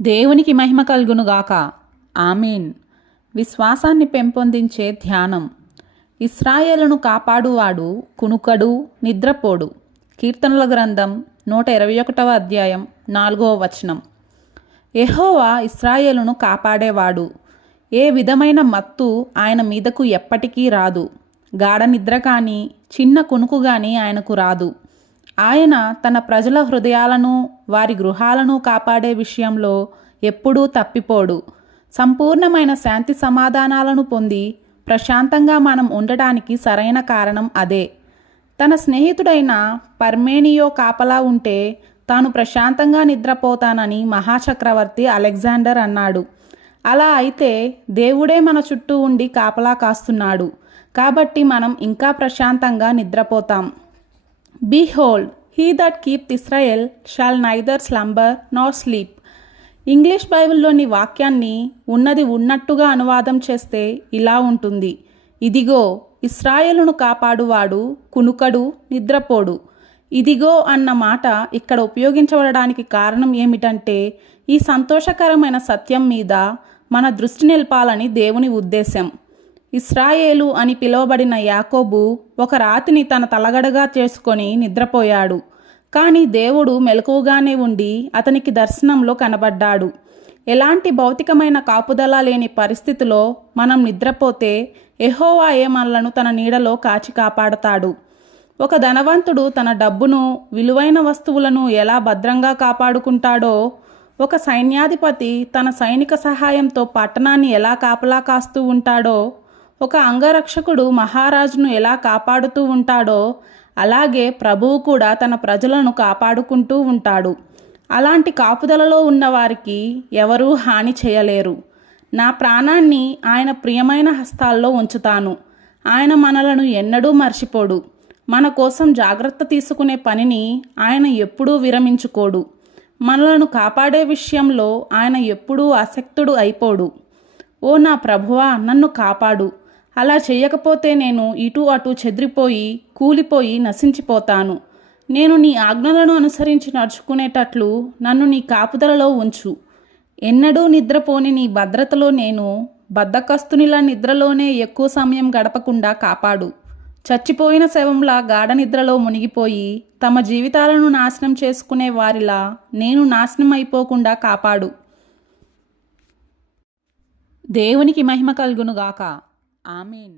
దేవునికి మహిమ కలుగునుగాక. ఆమీన్. విశ్వాసాన్ని పెంపొందించే ధ్యానం. ఇశ్రాయేలును కాపాడువాడు కునుకడు, నిద్రపోడు. కీర్తనల గ్రంథం 121వ అధ్యాయం 4వ వచనం. యెహోవా ఇశ్రాయేలును కాపాడేవాడు. ఏ విధమైన మత్తు ఆయన మీదకు ఎప్పటికీ రాదు. గాఢ నిద్ర కానీ చిన్న కునుకు కానీ ఆయనకు రాదు. ఆయన తన ప్రజల హృదయాలను, వారి గృహాలను కాపాడే విషయంలో ఎప్పుడూ తప్పిపోడు. సంపూర్ణమైన శాంతి సమాధానాలను పొంది ప్రశాంతంగా మనం ఉండటానికి సరైన కారణం అదే. తన స్నేహితుడైన పర్మేనియో కాపలా ఉంటే తాను ప్రశాంతంగా నిద్రపోతానని మహాచక్రవర్తి అలెగ్జాండర్ అన్నాడు. అలా అయితే దేవుడే మన చుట్టూ ఉండి కాపలా కాస్తున్నాడు కాబట్టి మనం ఇంకా ప్రశాంతంగా నిద్రపోతాం. Behold, he that keepeth Israel shall neither slumber nor sleep. English బైబిల్లోని వాక్యాన్ని ఉన్నది ఉన్నట్టుగా అనువాదం చేస్తే ఇలా ఉంటుంది: ఇదిగో ఇశ్రాయేలును కాపాడువాడు కునుకడు, నిద్రపోడు. ఇదిగో అన్న మాట ఇక్కడ ఉపయోగించబడడానికి కారణం ఏమిటంటే ఈ సంతోషకరమైన సత్యం మీద మన దృష్టి నిలపాలని దేవుని ఉద్దేశం. ఇశ్రాయేలు అని పిలువబడిన యాకోబు ఒక రాతిని తన తలగడగా చేసుకొని నిద్రపోయాడు. కానీ దేవుడు మెలకువగానే ఉండి అతనికి దర్శనంలో కనబడ్డాడు. ఎలాంటి భౌతికమైన కాపుదల లేని పరిస్థితిలో మనం నిద్రపోతే యెహోవాయే మనలను తన నీడలో కాచి కాపాడతాడు. ఒక ధనవంతుడు తన డబ్బును, విలువైన వస్తువులను ఎలా భద్రంగా కాపాడుకుంటాడో, ఒక సైన్యాధిపతి తన సైనిక సహాయంతో పట్టణాన్ని ఎలా కాపలా కాస్తూ ఉంటాడో, ఒక అంగరక్షకుడు మహారాజును ఎలా కాపాడుతూ ఉంటాడో, అలాగే ప్రభువు కూడా తన ప్రజలను కాపాడుకుంటూ ఉంటాడు. అలాంటి కాపుదలలో ఉన్నవారికి ఎవరూ హాని చేయలేరు. నా ప్రాణాన్ని ఆయన ప్రియమైన హస్తాల్లో ఉంచుతాను. ఆయన మనలను ఎన్నడూ మర్చిపోడు. మన కోసం జాగ్రత్త తీసుకునే పనిని ఆయన ఎప్పుడూ విరమించుకోడు. మనలను కాపాడే విషయంలో ఆయన ఎప్పుడూ అశక్తుడు అయిపోడు. ఓ నా ప్రభువా, నన్ను కాపాడు. అలా చేయకపోతే నేను ఇటు అటు చెదిరిపోయి, కూలిపోయి నశించిపోతాను. నేను నీ ఆజ్ఞలను అనుసరించి నడుచుకునేటట్లు నన్ను నీ కాపుదలలో ఉంచు. ఎన్నడూ నిద్రపోని నీ భద్రతలో నేను బద్ధకస్తునిలా నిద్రలోనే ఎక్కువ సమయం గడపకుండా కాపాడు. చచ్చిపోయిన శవంలా గాఢ నిద్రలో మునిగిపోయి తమ జీవితాలను నాశనం చేసుకునే వారిలా నేను నాశనం అయిపోకుండా కాపాడు. దేవునికి మహిమ కలుగునుగాక. ఆమేన్.